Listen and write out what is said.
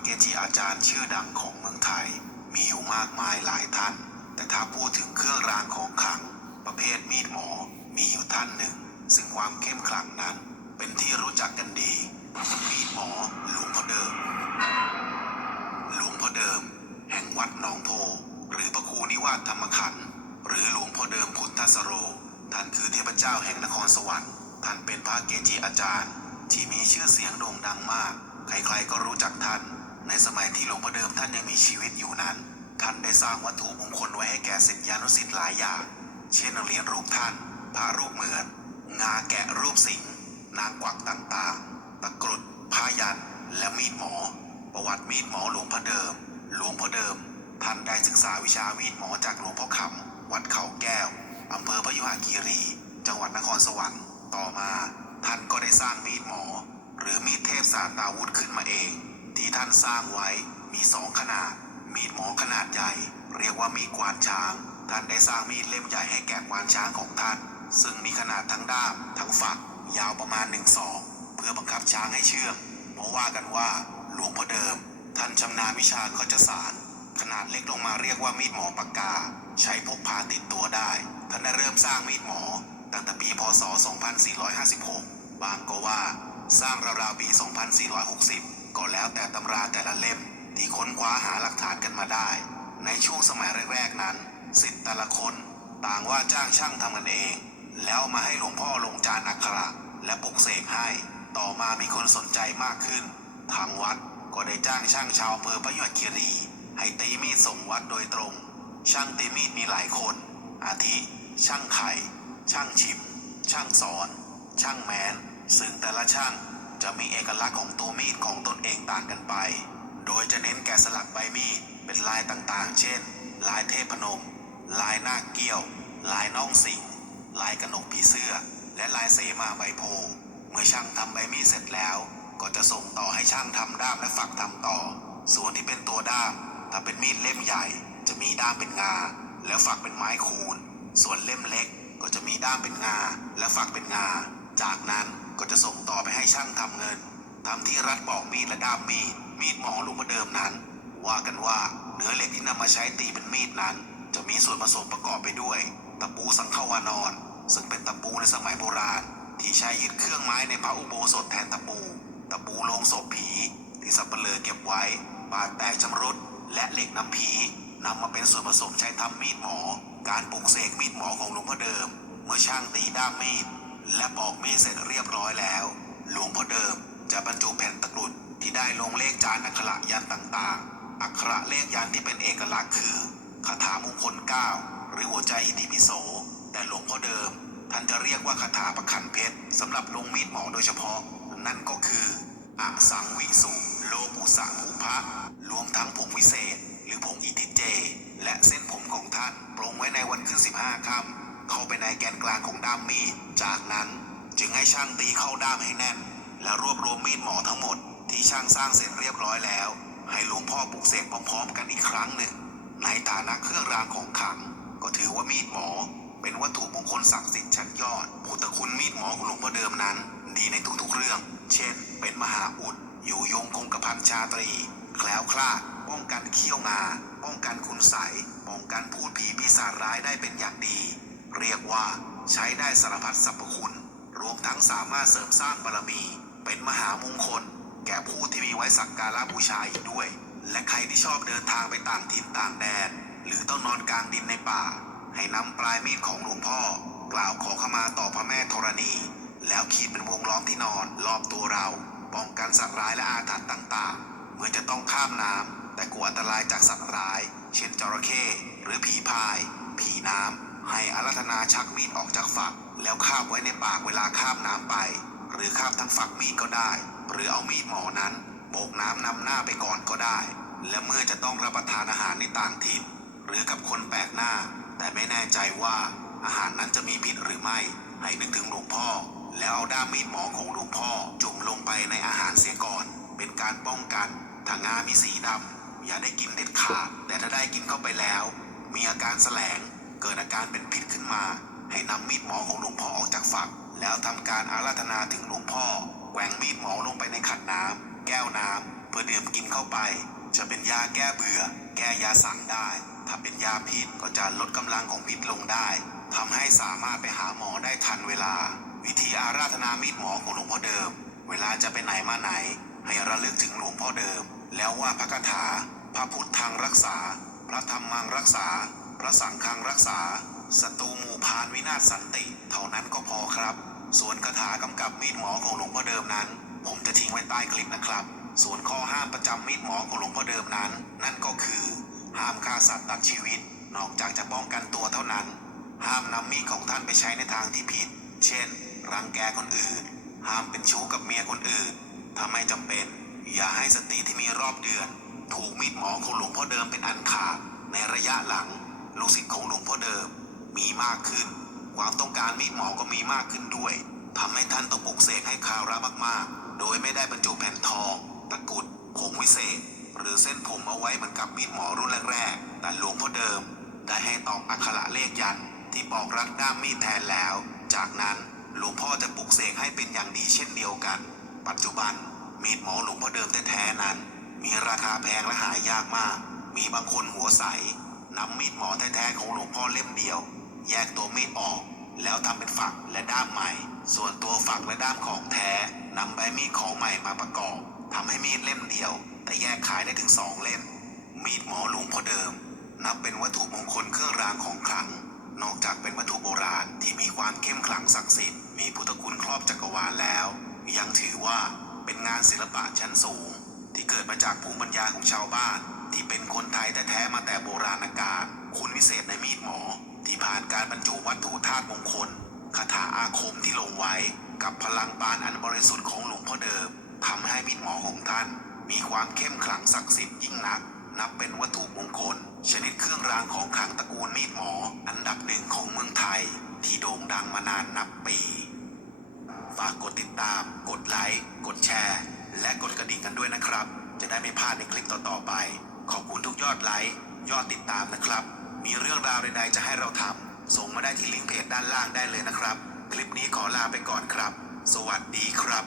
เกจิอาจารย์ชื่อดังของเมืองไทยมีอยู่มากมายหลายท่านแต่ถ้าพูดถึงเครื่องรางของขลังประเภทมีดหมอมีอยู่ท่านหนึ่งซึ่งความเข้มขลังนั้นเป็นที่รู้จักกันดีมีดหมอหลวงพ่อเดิมหลวงพ่อเดิมแห่งวัดหนองโพหรือพระครูนิวาสธรรมขันธ์หรือหลวงพ่อเดิมพุทธสโรท่านคือเทพเจ้าแห่งนครสวรรค์ท่านเป็นพระเกจิอาจารย์ที่มีชื่อเสียงโด่งดังมากใครๆก็รู้จักท่านในสมัยที่หลวงพ่อเดิมท่านยังมีชีวิตอยู่นั้นท่านได้สร้างวัตถุมงคลไว้ให้แก่ศิษยานุศิษย์หลายอย่างเช่นเหรียญรูปท่านพระรูปเหมือนงาแกะรูปสิงห์นางกวักต่างๆตะกรุดผ้ายันและมีดหมอประวัติมีดหมอหลวงพ่อเดิมหลวงพ่อเดิมท่านได้ศึกษาวิชามีดหมอจากหลวงพ่อขำวัดเขาแก้วอำเภอพยุหคีรีจังหวัดนครสวรรค์ต่อมาท่านก็ได้สร้างมีดหมอหรือมีดเทพศาสตราวุธขึ้นมาเองที่ท่านสร้างไว้มี2 ขนาดมีดหมอขนาดใหญ่เรียกว่ามีดกวานช้างท่านได้สร้างมีดเล่มใหญ่ให้แก่กวานช้างของท่านซึ่งมีขนาดทั้งด้ามทั้งฝักยาวประมาณ1 ศอกเพื่อบังคับช้างให้เชื่องเพราะว่ากันว่าหลวงพ่อเดิมท่านชำนาญวิชาโคชศาสตร์ขนาดเล็กลงมาเรียกว่ามีดหมอปากกาใช้พกพาติดตัวได้ท่านได้เริ่มสร้างมีดหมอตั้งแต่ปีพศ 2456 บางก็ว่าสร้างราวๆปี 2460 ก็แล้วแต่ตำราแต่ละเล่มที่ค้นคว้าหาหลักฐานกันมาได้ในช่วงสมัยแรกๆนั้นศิษย์แต่ละคนต่างว่าจ้างช่างทำกันเองแล้วมาให้หลวงพ่อลงจานอักขระและปลุกเสกให้ต่อมามีคนสนใจมากขึ้นทางวัดก็ได้จ้างช่างชาวอำเภอพยุหคีรีให้ตีมีดส่งวัดโดยตรงช่างตีมีดมีหลายคนอาทิช่างไข่ช่างชิมช่างสอนช่างแมนซึ่งแต่ละช่างจะมีเอกลักษณ์ของตัวมีดของตนเองต่างกันไปโดยจะเน้นแกะสลักใบมีดเป็นลายต่างๆเช่นลายเทพนมลายนาคเกี้ยวลายน่องสิงลายกระหนกผีเสื้อและลายเสมาใบโพเมื่อช่างทำใบมีดเสร็จแล้วก็จะส่งต่อให้ช่างทำด้ามและฝักทำต่อส่วนที่เป็นตัวด้ามถ้าเป็นมีดเล่มใหญ่จะมีด้ามเป็นงาแล้วฝักเป็นไม้คูนส่วนเล่มเล็กก็จะมีด้ามเป็นงาและฝักเป็นงาจากนั้นก็จะส่งต่อไปให้ช่างทำเงินทำที่รัดปอกมีดและด้ามมีดหมอหลวงพ่อเดิมนั้นว่ากันว่าเนื้อเหล็กที่นำมาใช้ตีเป็นมีดนั้นจะมีส่วนผสมประกอบไปด้วยตะปูสังฆวานอนซึ่งเป็นตะปูในสมัยโบราณที่ใช้ยึดเครื่องไม้ในพระอุโบสถแทนตะปูโลงศพผีที่สัปเหร่อเก็บไว้บาดแตกชำรุดและเหล็กน้ำผีนำมาเป็นส่วนผสมใช้ทำมีดหมอการปลุกเสกมีดหมอของหลวงพ่อเดิมเมื่อช่างตีด้ามมีดและปอกมีดเสร็จเรียบร้อยแล้วหลวงพ่อเดิมจะบรรจุแผ่นตะกรุดที่ได้ลงเลขจานอักขระยันต์ต่างๆอักขระเลขยันต์ที่เป็นเอกลักษณ์คือคาถามงคล 9หรือหัวใจอิติปิโสแต่หลวงพ่อเดิมท่านจะเรียกว่าคาถาประคันเพชรสำหรับลงมีดหมอโดยเฉพาะนั่นก็คืออสังวิสุโลปุสะภูพะรวมทั้งผงวิเศษหรือผงอิทิเจและเส้นผมของท่านปรงไว้ในวันขึ้น15 ค่ำเข้าไปในแกนกลางของด้ามมีดจากนั้นจึงให้ช่างตีเข้าด้ามให้แน่นและรวบรวมมีดหมอทั้งหมดที่ช่างสร้างเสร็จเรียบร้อยแล้วให้หลวงพ่อปลุกเสกพร้อมๆกันอีกครั้งหนึ่งในฐานะเครื่องรางของขลังก็ถือว่ามีดหมอเป็นวัตถุมงคลศักดิ์สิทธิ์ชั้นยอดพุทธคุณมีดหมอของหลวงพ่อเดิมนั้นดีในทุกๆเรื่องเช่นเป็นมหาอุดอยู่ยงคงกระพันชาตรีแคล้วคลาดป้องกันเขี้ยวงาป้องกันคุณไสยป้องกันพูดผีปีศาจร้ายได้เป็นอย่างดีเรียกว่าใช้ได้สารพัดสรรพคุณรวมทั้งสามารถเสริมสร้างบารมีเป็นมหามงคลแก่ผู้ที่มีไว้สักการะบูชาอีกด้วยและใครที่ชอบเดินทางไปต่างถิ่นต่างแดนหรือต้องนอนกลางดินในป่าให้นำปลายมีดของหลวงพ่อกล่าวขอขมาต่อพระแม่ธรณีแล้วขีดเป็นวงล้อมที่นอนรอบตัวเราป้องกันสัตว์ร้ายและอาถรรพ์ต่างๆเมื่อจะต้องข้ามน้ำแต่กลัวอันตรายจากสัตว์ร้ายเช่นจระเข้หรือผีพายผีน้ำให้อาราธนาชักมีดออกจากฝักแล้วคาบไว้ในปากเวลาข้ามน้ำไปหรือคาบทั้งฝักมีดก็ได้หรือเอามีดหมอนั้นโบกน้ำนำหน้าไปก่อนก็ได้และเมื่อจะต้องรับประทานอาหารในต่างถิ่นหรือกับคนแปลกหน้าแต่ไม่แน่ใจว่าอาหารนั้นจะมีพิษหรือไม่ให้นึกถึงหลวงพ่อแล้วเอาด้ามมีดหมอของหลวงพ่อจุ่มลงไปในอาหารเสียก่อนเป็นการป้องกันถ้างามีสีดำอย่าได้กินเด็ดขาดแต่ถ้าได้กินเข้าไปแล้วมีอาการแสลงเกิดอาการเป็นพิษขึ้นมาให้นำมีดหมอของหลวงพ่อออกจากฝักแล้วทำการอาราธนาถึงหลวงพ่อแกว่งมีดหมอลงไปในขันน้ำแก้วน้ำ เพื่อดื่มกินเข้าไป จะเป็นยาแก้เบื่อ แก้ยาสั่งได้ ถ้าเป็นยาพิษก็จะลดกำลังของพิษลงได้ทำให้สามารถไปหาหมอได้ทันเวลา วิธีอาราธนามีดหมอของหลวงพ่อเดิม เวลาจะไปไหนมาไหน ให้ระลึกถึงหลวงพ่อเดิม แล้วว่าพระคาถา พระพุทธังรักษา พระธรรมังรักษา พระสังฆังรักษาศัตรูหมู่พานวินาศสันติ เท่านั้นก็พอครับ ส่วนคาถากำกับมีดหมอของหลวงพ่อเดิมนั้น ผมจะทิ้งไว้ใต้คลิปนะครับ ส่วนข้อห้ามประจำมีดหมอของหลวงพ่อเดิมนั้น นั่นก็คือ ห้ามฆ่าสัตว์ตัดชีวิต นอกจากจะป้องกันตัวเท่านั้น ห้ามนำมีดของท่านไปใช้ในทางที่ผิด เช่น รังแกคนอื่น ห้ามเป็นชู้กับเมียคนอื่น ถ้าไม่จำเป็น อย่าให้สตรีที่มีรอบเดือน ถูกมีดหมอของหลวงพ่อเดิมเป็นอันขาด ในระยะหลัง ลูกศิษย์ของหลวงพ่อเดิม มีมากขึ้น ความต้องการมีดหมอก็มีมากขึ้นด้วยทำให้ท่านต้องปลุกเสกให้คาวระมากๆ โดยไม่ได้บรรจุแผ่นทอง ตะกรุด ผงวิเศษ หรือเส้นผมเอาไว้เหมือนกับมีดหมอรุ่นแรกๆ แต่หลวงพ่อเดิม ได้ให้ตอกอักขระเลขยันต์ที่ปอกรัดด้ามมีดแทนแล้ว จากนั้นหลวงพ่อจะปลุกเสกให้เป็นอย่างดีเช่นเดียวกัน ปัจจุบันมีดหมอหลวงพ่อเดิมแท้ๆนั้น มีราคาแพงและหายากมาก มีบางคนหัวใสนำมีดหมอแท้ๆของหลวงพ่อเล่มเดียว แยกตัวมีดออก แล้วทำเป็นฝักและด้ามใหม่ ส่วนตัวฝักและด้ามของแท้นำใบมีดของใหม่มาประกอบทำให้มีดเล่มเดียว แต่แยกขายได้ถึง2 เล่ม มีดหมอหลวงพ่อเดิม นับเป็นวัตถุมงคลเครื่องรางของขลัง นอกจากเป็นวัตถุโบราณที่มีความเข้มขลังศักดิ์สิทธิ์มีพุทธคุณครอบจักรวาลแล้ว ยังถือว่าเป็นงานศิลปะชั้นสูง ที่เกิดมาจากภูมิปัญญาของชาวบ้านที่เป็นคนไทยแท้ๆมาแต่โบราณกาลคุณวิเศษในมีดหมอที่ผ่านการบรรจุวัตถุธาตุมงคลคาถาอาคมที่ลงไว้กับพลังปานอันบริสุทธิ์ของหลวงพ่อเดิมทำให้มีดหมอของท่านมีความเข้มขลังศักดิ์สิทธิ์ยิ่งนักนับเป็นวัตถุมงคลชนิดเครื่องรางของขลังตระกูลมีดหมออันดับหนึ่งของเมืองไทยที่โด่งดังมานานนับปีฝากกดติดตามกดไลค์กดแชร์และกดกระดิ่งกันด้วยนะครับจะได้ไม่พลาดในคลิปต่อๆไปขอบคุณทุกยอดไลค์ยอดติดตามนะครับมีเรื่องราวใดๆจะให้เราทำส่งมาได้ที่ลิงก์เพจด้านล่างได้เลยนะครับคลิปนี้ขอลาไปก่อนครับสวัสดีครับ